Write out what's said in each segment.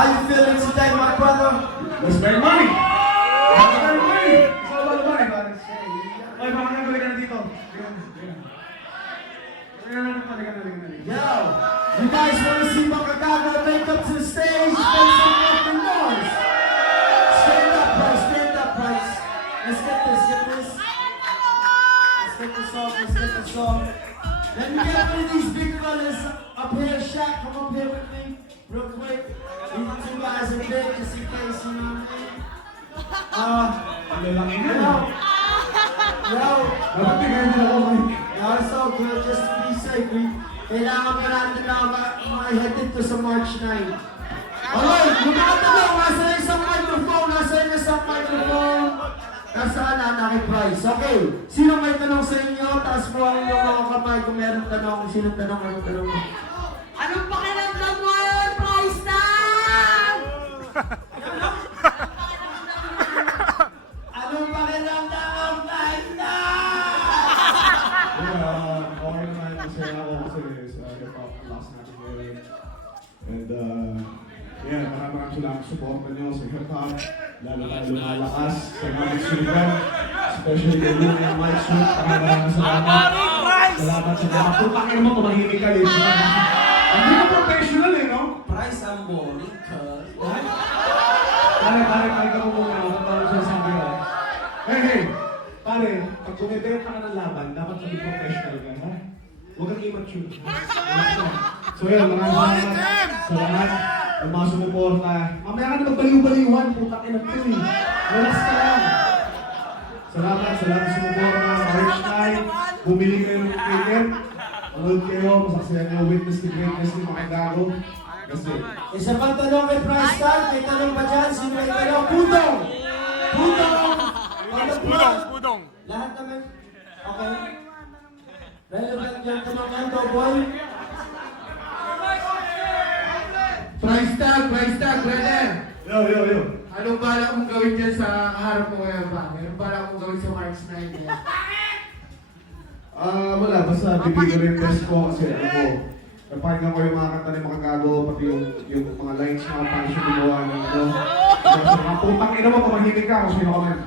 How you feeling today, my brother? Let's make money! Let's make money! It's all about the money, man. Oy, baka nabalik ka na dito. Yo, you guys want to see Makagago make up to the stage? Make some fucking noise. Stand up, Bryce. Let's get this. Let's get this off. Let me get one of these big fellas up here. Shaq, come up here with me real quick. These two guys are big, just in case, you know what I mean? Yo. Dapat tingnan mo ako, Mike. Yeah, it's all good, just to be safe. Kailangan pa natin na maihatid to sa March 9. Alright, yung mga tanong, nasa isang microphone. Nasaan na kay Bryce? Okay, sino may tanong sa inyo? Taas mo ang inyong mga kamay kung meron tanong. Sino tanong? Anong tanong mo? Anong pakiramdam mo yun, Bryce Tan? Anong pakiramdam mo, Bryce na? Okay naman kasi ako kasi sa hip-hop class natin ngayon. And maraming salamat sa support nyo sa hip-hop. Lalo tayo lumalakas sa mga suligan. Especially kay Luna yung mic suit. Maraming salamat. Salamat. Putangin mo, tumahimik ka eh. Hindi ka professional eh, no? Bryce, ang boring ka. Pare ka mo muna. Tatawag siya sa akin. Hey! Pare, pag bumibenta ka ng laban, dapat maging professional ka, ha? Huwag kang immature. So yun, maraming salamat sa lahat. Yung mga sumuporta. Mamaya ka na magbaliw-baliwan, putang ina ko eh. Relax ka lang. Salamat sa lahat ng sumuporta. March 9, bumili kayo ng ticket. Manood kayo, masaksiyan nyo, witness the greatness ni Makagago. Kasi, Isa pang tanong kay Bryce Tan. May tanong ba dyan? Sino may tanong? Pudong! Pudong! Lahat naman. Okay. Relevant yung tanong yan, boy. Bryce Tan, brother! Yo. Anong balak mong gawin dyan sa kaharap mo ngayon ba? Anong balak mong gawin sa March 9 yan? Wala, basta bibigyan rin test ko kasi napakinggan ko yung mga kanta ni Makagago, pati yung mga lines na paano siya gumawa ng ano. So, mga putang ina mo, tumahimik ka kung sino ka man.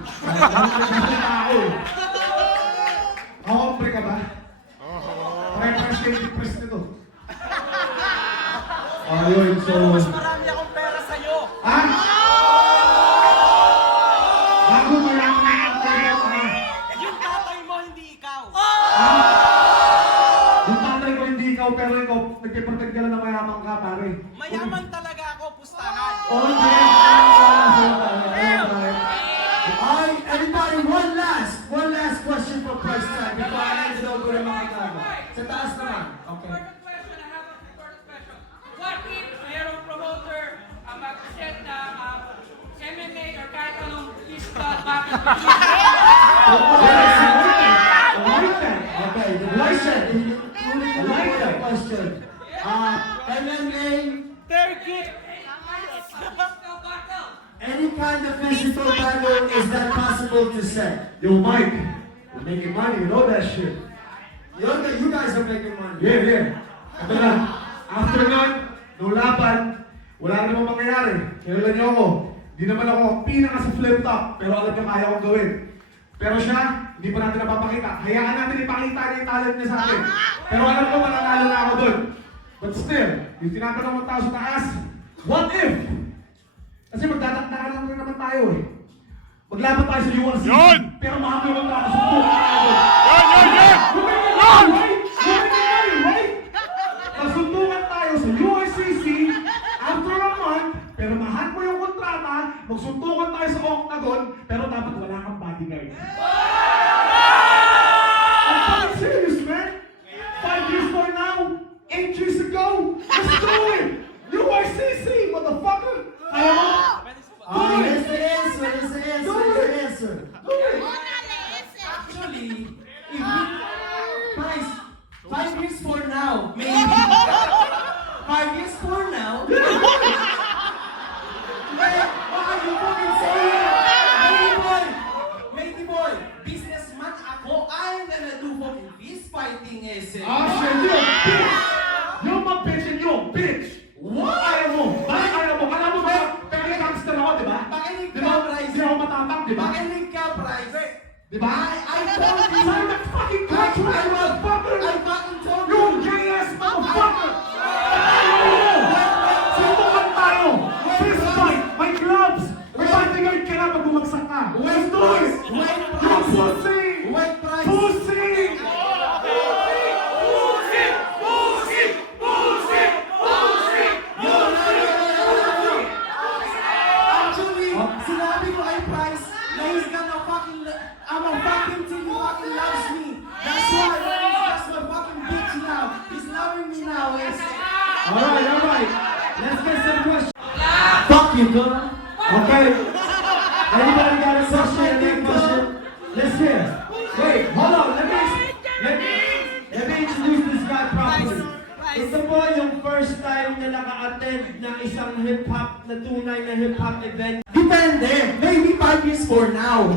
Ako eh. Hombre ka ba? Pare-pares kayo depressed nito. Ayun, so... Mas marami akong pera sa'yo! Ha? Bago mayaman na ako kayo, ha? Yung tatay mo, hindi ikaw! Yung tatay ko hindi ikaw, pero ikaw, nagkiprotect ka lang na mayaman ka, pare. Mayaman talaga ako, pustahan! Everybody, one last question for Bryce Tan before I hand it over to Makagago. Sa taas naman. Okay. What if mayroong promoter ang mag-set na MMA or kahit anong pista bakit Okay, the question. MMA, Very good! battle? any kind of physical battle, is that possible to set? Yo, Mike, we're making money, you know that shit. You guys are making money. Yeah. Ito na, after nun, nung laban, wala na namang mangyayari. Kilala niyo ako. Di naman ako pinaka sa flip top, pero alam niyo kaya kong gawin. Pero siya, hindi pa natin napapakita. Hayaan natin ipakita niya yung talent niya sa akin. Pero alam ko, mananalo na ako dun. But still, yung tinatanong ng tao sa taas, what if? Kasi magtatakdakan lang rin naman tayo eh. Maglaban tayo sa UFC. Yun! Pero makakawang tayo sa buong tayo. Yan! Magsundukan tayo sa USCC after a month, pero mahal mo yung kontrata, magsundukan tayo sa Octagon, pero dapat wala kang bodyguard. I'm fucking serious, man! 5 years from now, 8 years ago, let's do it! USCC, motherfucker! Kaya mo? Here's the answer. Actually, if we, guys, 5 years from now, maybe. 5 years from now. Why are you fucking saying? Di ba? I told you. Sign the fucking contract, motherfucker! I fucking told You you. gay ass motherfucker! Subukan tayo! Fist fight! May gloves! May bodyguard ka na pag bumagsak ka! Let's do it! You pussy! Wait, price. Pussy! Actually, sinabi ko kay Price na he's gonna fucking, I'm a fucking till he fucking loves me. That's why, that's my fucking bitch now. He's loving me now, is. Alright. Let's get some questions. Fuck you, girl. Okay. Anybody got a question? Any question? Let's hear. Wait, hold on. Let me introduce this guy properly. Ito po yung first time na naka-attend ng isang hip-hop na tunay na hip-hop event. Depende. Maybe 5 years for now.